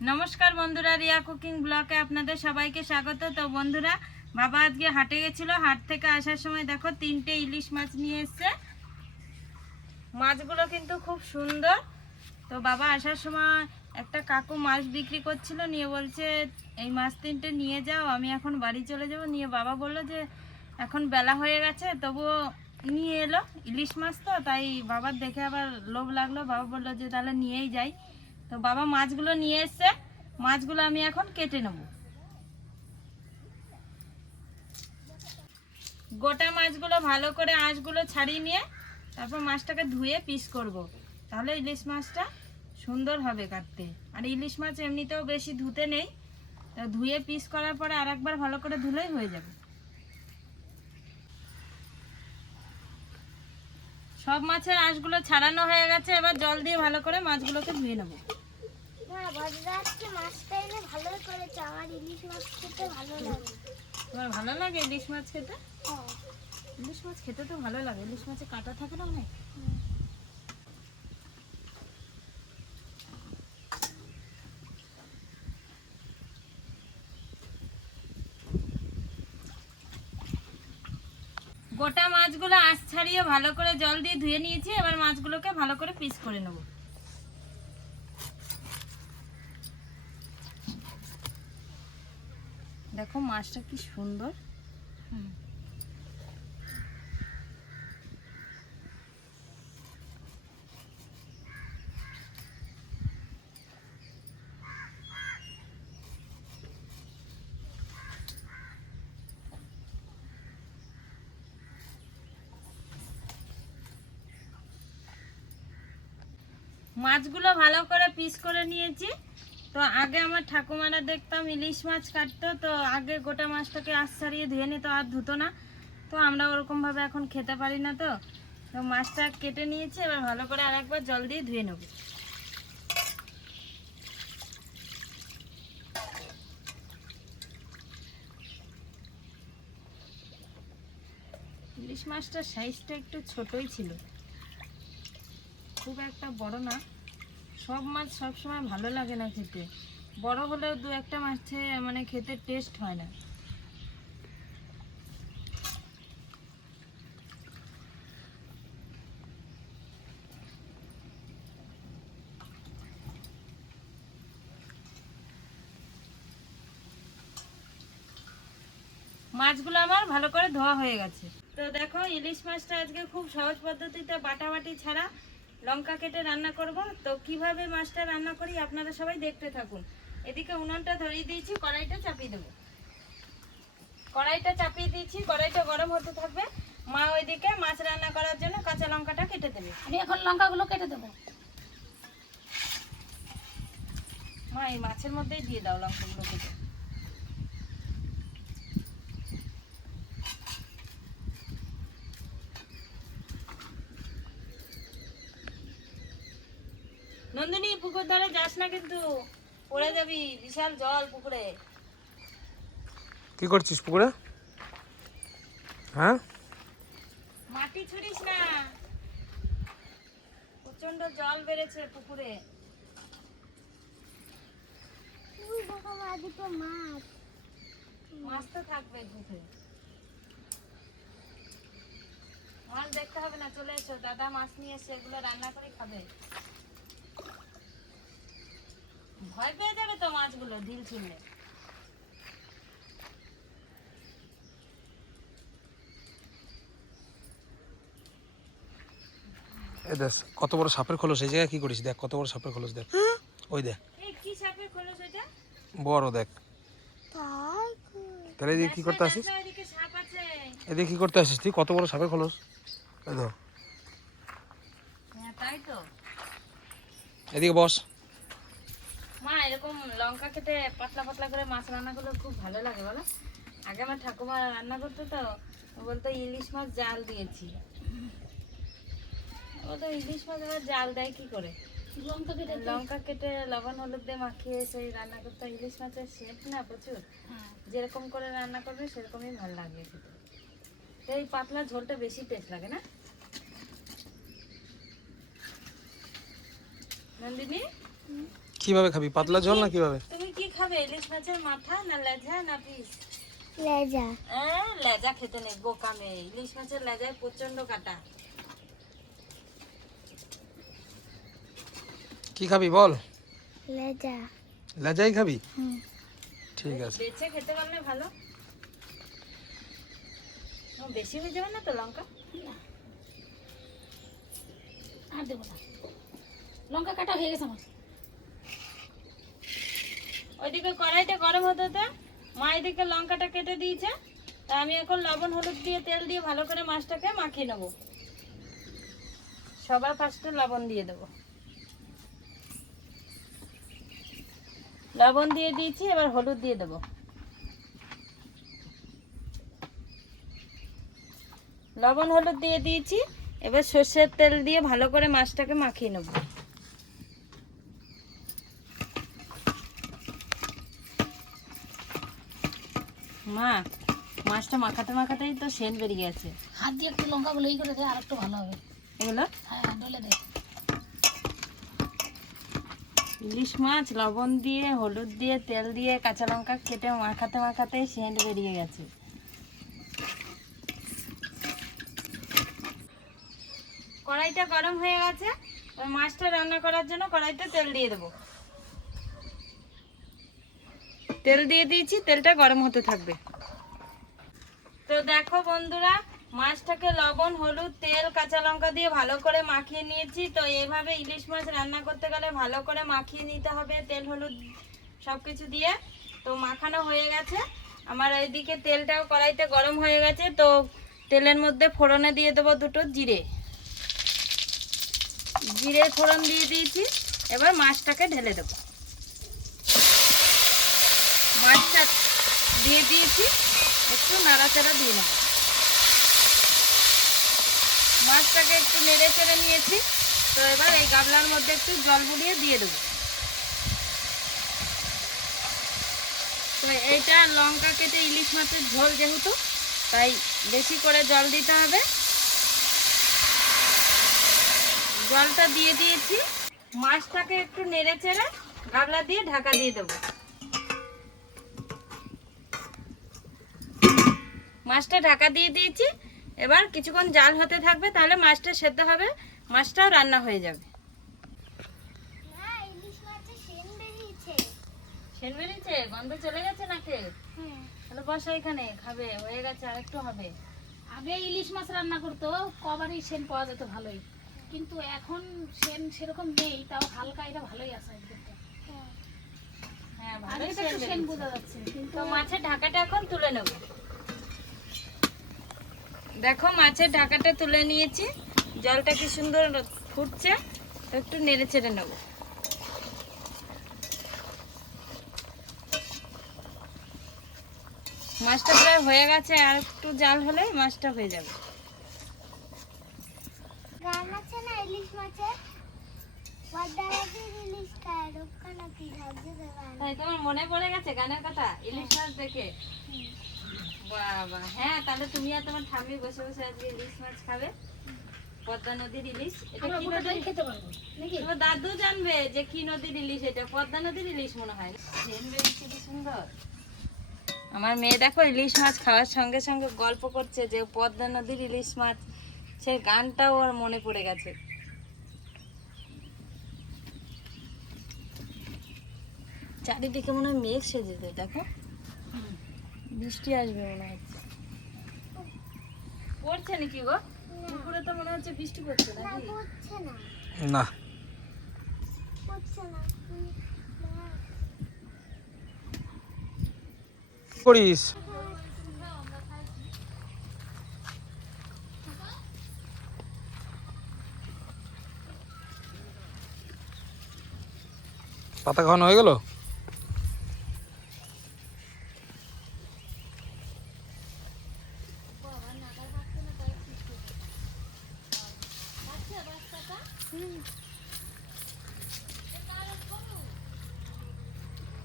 নমস্কার বন্ধুরা, রিয়া কুকিং ব্লগে আপনাদের সবাইকে স্বাগত। তো বন্ধুরা, বাবা আজকে হাটে গেছিল। হাট থেকে আসার সময় দেখো 3টে ইলিশ মাছ নিয়ে এসছে। মাছগুলো কিন্তু খুব সুন্দর। তো বাবা আসার সময় একটা কাকু মাছ বিক্রি করছিল, নিয়ে বলছে এই মাছ 3টে নিয়ে যাও, আমি এখন বাড়ি চলে যাব। নিয়ে বাবা বলল যে এখন বেলা হয়ে গেছে, তবুও নিয়ে এলো ইলিশ মাছ। তো তাই বাবার দেখে আবার লোভ লাগলো, বাবা বললো যে তাহলে নিয়েই যাই। তো বাবা মাছগুলো নিয়ে এসছে। মাছগুলো আমি এখন কেটে নেব। গোটা মাছগুলো ভালো করে আঁশগুলো ছাড়িয়ে নিয়ে তারপর মাছটাকে ধুয়ে পিস করব। তাহলে ইলিশ মাছটা সুন্দর হবে কাটতে। আর ইলিশ মাছ এমনিতেও বেশি ধুতে নেই, তো ধুয়ে পিস করার পরে আর একবার ভালো করে ধুলেই হয়ে যাবে। সব মাছের আঁশগুলো ছাড়ানো হয়ে গেছে। এবার জল দিয়ে ভালো করে মাছগুলোকে ধুয়ে নেব। তোমার ভালো লাগে ইলিশ মাছ খেতে? ইলিশ মাছ খেতে তো ভালো লাগে, ইলিশ মাছে কাঁটা থাকে না অনেক। গোটা মাছগুলো আঁশ ছাড়িয়ে ভালো করে জল দিয়ে ধুয়ে নিয়েছি। এবার মাছগুলোকে ভালো করে পিস করে নেব। দেখো মাছটা কি সুন্দর। মাছগুলো ভালো করে পিস করে নিয়েছি। তো আগে আমার ঠাকুমারা দেখতাম ইলিশ মাছ কাটতো, তো আগে গোটা মাছটাকে আঁশ ছাড়িয়ে ধুয়ে নিত, আর ধুতো না। তো আমরা ওরকমভাবে এখন খেতে পারি না। তো তো মাছটা কেটে নিয়েছি। এবার ভালো করে আর একবার জল দিয়ে ধুয়ে নেব। ইলিশ মাছটার সাইজটা একটু ছোটই ছিল, খুব একটা বড় না। সব মাছ সবসময় ভালো লাগে না খেতে, বড় হলেও দু একটা মাছে মানে খেতে টেস্ট হয় না। মাছগুলো আমার ভালো করে ধোয়া হয়ে গেছে। তো দেখো ইলিশ মাছটা আজকে খুব সহজ পদ্ধতিতে বাটাবাটি ছাড়া লঙ্কা কেটে রান্না করব। তো কিভাবে মাছটা রান্না করি আপনারা সবাই দেখতে থাকুন। এদিকে উনুনটা ধরিয়ে দিয়েছি, কড়াইটা চাপিয়ে দেবো। কড়াইটা চাপিয়ে দিয়েছি, কড়াইটা গরম হতে থাকবে। মা ওইদিকে মাছ রান্না করার জন্য কাঁচা লঙ্কাটা কেটে দেবে। আমি এখন লঙ্কাগুলো কেটে দেবো। মা এই মাছের মধ্যেই দিয়ে দাও লঙ্কাগুলো কেটে। নন্দিনী, পুকুর ধারে যাস না কিন্তু, পড়ে যাবি, বিশাল জল পুকুরে। কি করছিস পুকুরে? হ্যাঁ, মাটি ছুড়িস না, প্রচন্ড জল বেড়েছে পুকুরে। মাছ তো থাকবে পুকুরে, মাছ দেখতে হবে না, চলে এসো, দাদা মাছ নিয়ে এসে এগুলো রান্না করে খাবে। ভয় পেয়ে যাবে তো মাছগুলো ঢিল ছুঁড়লে। এই দেখ কত বড় সাপের খোলস। এই জায়গায় কি করিস? দেখ কত বড় সাপের খোলস, দেখ ওই দেখ, এই কি সাপের খোলস এটা? বড় দেখ। তাহলে এদিকে কি করতে আসিস? এদিকে সাপ আছে। এদিকে কি করতে আসিস তুই? কত বড় সাপের খোলস, এই ধর। হ্যাঁ তাই তো। এদিকে বস। মা এরকম লঙ্কা কেটে পাতলা পাতলা করে মাছ রান্না করলে খুব ভালো লাগে বলো। আগে আমার ঠাকুমা রান্না করতো, তো বলতো ইলিশ মাছ জাল দিয়েছি। বলতো ইলিশ মাছ আবার জাল দেয় কি করে? লঙ্কা কেটে লবণ হলুদ দিয়ে মাখিয়ে সেই রান্না করতে। ইলিশ মাছের সেট না প্রচুর, যেরকম করে রান্না করবে সেরকমই ভালো লাগবে খেতে। এই পাতলা ঝোলটা বেশি টেস্ট লাগে না নন্দিনী? কিভাবে খাবি, পাতলা ঝোল না কিভাবে? তুমি কি খাবে, ইলিশ মাছের মাথা না লেজা না পিস? লেজা। লেজা খেতে নেই, বোকা মেয়ে। ইলিশ মাছের লেজায় প্রচন্ড কাটা। কি খাবি বল? লেজা। লেজাই খাবি? ঠিক আছে। বেছে খেতে পারলে ভালো। বেশি হয়ে যাবে না তো লঙ্কা? আর দেবো না, লঙ্কা কাটা হয়ে গেছে আমার। ওইদিকে কড়াইটা গরম হতে হতে মা এদিকে লঙ্কাটা কেটে দিয়েছে। তা আমি এখন লবণ হলুদ দিয়ে তেল দিয়ে ভালো করে মাছটাকে মাখিয়ে নেব। সবার ফার্স্টে লবণ দিয়ে দেব। লবণ দিয়ে দিয়েছি, এবার হলুদ দিয়ে দেব। লবণ হলুদ দিয়ে দিয়েছি, এবার সর্ষের তেল দিয়ে ভালো করে মাছটাকে মাখিয়ে নেব। মা, মাছটা মাখাতে মাখাতেই তো সেন্ট বেরিয়ে গেছে। হাত দিয়ে একটু লঙ্কাগুলো এই করে দে, আর একটু ভালো হবে। এগুলো হ্যাঁ, ডলে দে। ইলিশ মাছ লবণ দিয়ে হলুদ দিয়ে তেল দিয়ে কাঁচা লঙ্কা কেটে মাখাতে মাখাতেই সেন্ট বেরিয়ে গেছে। কড়াইটা গরম হয়ে গেছে, ওই মাছটা রান্না করার জন্য কড়াইতে তেল দিয়ে দেবো। তেল দিয়ে দিয়েছি, তেলটা গরম হতে থাকবে। তো দেখো বন্ধুরা, মাছটাকে লবণ হলুদ তেল কাঁচা লঙ্কা দিয়ে ভালো করে মাখিয়ে নিয়েছি। তো এইভাবে ইলিশ মাছ রান্না করতে গেলে ভালো করে মাখিয়ে নিতে হবে তেল হলুদ সব কিছু দিয়ে। তো মাখানো হয়ে গেছে আমার। এইদিকে তেলটাও কড়াইতে গরম হয়ে গেছে। তো তেলের মধ্যে ফোড়নে দিয়ে দেবো দুটো জিরে। জিরে ফোড়ন দিয়ে দিয়েছি, এবার মাছটাকে ঢেলে দেবো। মাছটা দিয়ে দিয়েছি, একটু নাড়াচাড়া দিয়ে নেব। মাছটাকে একটু নেড়ে চেড়ে নিয়েছি। তো এবার এই গামলার মধ্যে একটু জল বুলিয়ে দিয়ে দেবো। তো এইটা লঙ্কা কেটে ইলিশ মাছের ঝোল যেহেতু, তাই বেশি করে জল দিতে হবে। জলটা দিয়ে দিয়েছি, মাছটাকে একটু নেড়ে চেড়ে গামলা দিয়ে ঢাকা দিয়ে দেবো। মাছটা ঢাকা দিয়ে দিয়েছি, এবার কিছুক্ষণ জাল হতে থাকবে, তাহলে মাছটা সেদ্ধ হবে, মাছটাও রান্না হয়ে যাবে। না, ইলিশ মাছের সেন বেরিয়েছে। সেন বেরিয়েছে, গন্ধ চলে গেছে নাকি? হ্যাঁ। তাহলে বসো এখানে, খাবে, হয়ে গেছে, আর একটু হবে। আগে ইলিশ মাছ রান্না করতো, কবারই সেন পাওয়া যেত ভালোই, কিন্তু এখন সেন সেরকম নেই, তাও হালকা এটা ভালোই আছে একদিকটা। হ্যাঁ, আগে ভালোই তো একটু সেন সেন বোঝা বেরিয়েছে। যাচ্ছে, কিন্তু তো মাছের ঢাকাটা এখন তুলে নেব। দেখো মাছের ঢাকাটা তুলে নিয়েছি, জলটা কি সুন্দর ফুটছে। তো একটু নেড়ে চেড়ে নেব। মাছটা প্রায় হয়ে গেছে, আর একটু জাল হলে মাছটা হয়ে যাবে। গান আছে না ইলিশ মাছের, পদ্মানদীর ইলিশ খায় রক্ষা নাকি ভাগ্য দেওয়া। তাই তোমার মনে পড়ে গেছে গানের কথা ইলিশ মাছ দেখে? বাবা, হ্যাঁ, তাহলে তুমি আর তোমার ঠাম্মি বসে বসে আজকে ইলিশ মাছ খাবে, পদ্মা নদীর ইলিশ। এটা আমরা কি গোটাটাই নদী? খেতে পারবো নাকি? তোমার দাদু জানবে যে কি নদীর ইলিশ এটা। পদ্মা নদীর ইলিশ মনে হয়। সেন বেরিয়েছে কি সুন্দর। আমার মেয়ে দেখো ইলিশ মাছ খাওয়ার সঙ্গে সঙ্গে গল্প করছে যে পদ্মা নদীর ইলিশ মাছ, সে গানটাও ওর মনে পড়ে গেছে। চারিদিকে মনে হয় মেঘ সেজেছে, দেখো বৃষ্টি আসবে মনে হচ্ছে। পড়ছে নাকি গো? দুপুরে তো মনে হচ্ছে বৃষ্টি পড়ছে না, নাকি? পড়ছে না, না, পড়ছে না। না। করিস পাতা খাওয়ানো হয়ে গেল?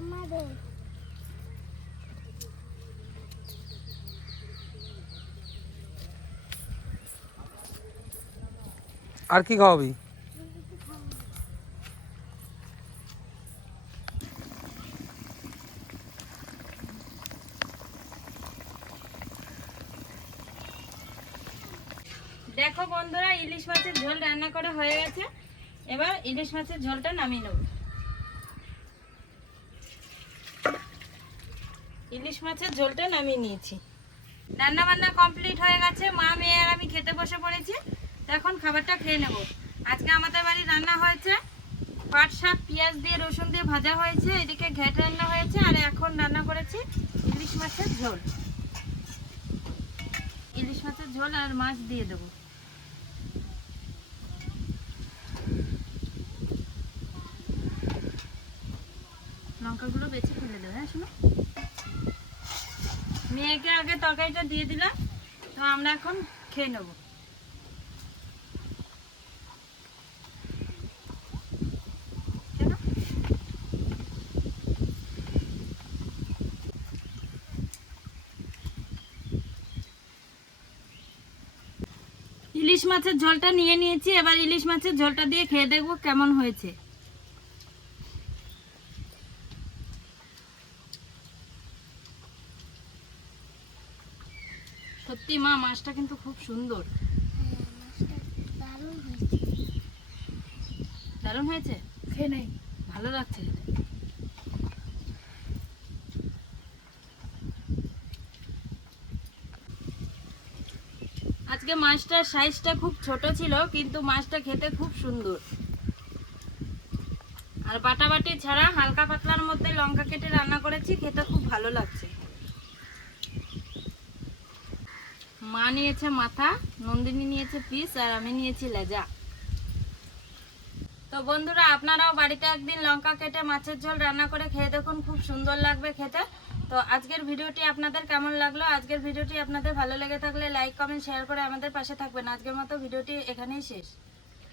আমাদের আর কি খাওয়াবি? দেখো বন্ধুরা, ইলিশ মাছের ঝোল রান্না করা হয়ে গেছে। এবার ইলিশ মাছের ঝোলটা নামিয়ে নেব। ইলিশ মাছের ঝোলটা নামিয়ে নিয়েছি। রান্না বান্না কমপ্লিট হয়ে গেছে, মা মেয়ে আর আমি খেতে বসে পড়েছি। তো এখন খাবারটা খেয়ে নেব। আজকে আমাদের বাড়ি রান্না হয়েছে পাট শাক, পেঁয়াজ দিয়ে রসুন দিয়ে ভাজা হয়েছে, এদিকে ঘেট রান্না হয়েছে, আর এখন রান্না করেছি ইলিশ মাছের ঝোল। ইলিশ মাছের ঝোল আর মাছ দিয়ে দেবো। লঙ্কাগুলো বেছে ফেলে দেবে। হ্যাঁ শোনো, মেয়েকে আগে তরকারিটা দিয়ে দিলাম, তো আমরা এখন খেয়ে নেব। ইলিশ মাছের ঝোলটা নিয়ে নিয়েছি, এবার ইলিশ মাছের ঝোলটা দিয়ে খেয়ে দেখবো কেমন হয়েছে। সত্যি মা, মাছটা কিন্তু খুব সুন্দর। দারুণ হয়েছে। দারুণ হয়েছে, খেয়ে নেই। ভালো লাগছে খেতে। আজকে মাছটার সাইজটা খুব ছোট ছিল, কিন্তু মাছটা খেতে খুব সুন্দর। আর বাটাবাটি ছাড়া হালকা পাতলার মধ্যে লঙ্কা কেটে রান্না করেছি, খেতে খুব ভালো লাগছে। মা নিয়েছে মাথা, নন্দিনী নিয়েছে পিস, আর আমি নিয়েছি লেজা। তো বন্ধুরা, আপনারাও বাড়িতে একদিন লঙ্কা কেটে মাছের ঝোল রান্না করে খেয়ে দেখুন, খুব সুন্দর লাগবে খেতে। তো আজকের ভিডিওটি আপনাদের কেমন লাগলো? আজকের ভিডিওটি আপনাদের ভালো লেগে থাকলে লাইক, কমেন্ট, শেয়ার করে আমাদের পাশে থাকবেন। আজকের মতো ভিডিওটি এখানেই শেষ।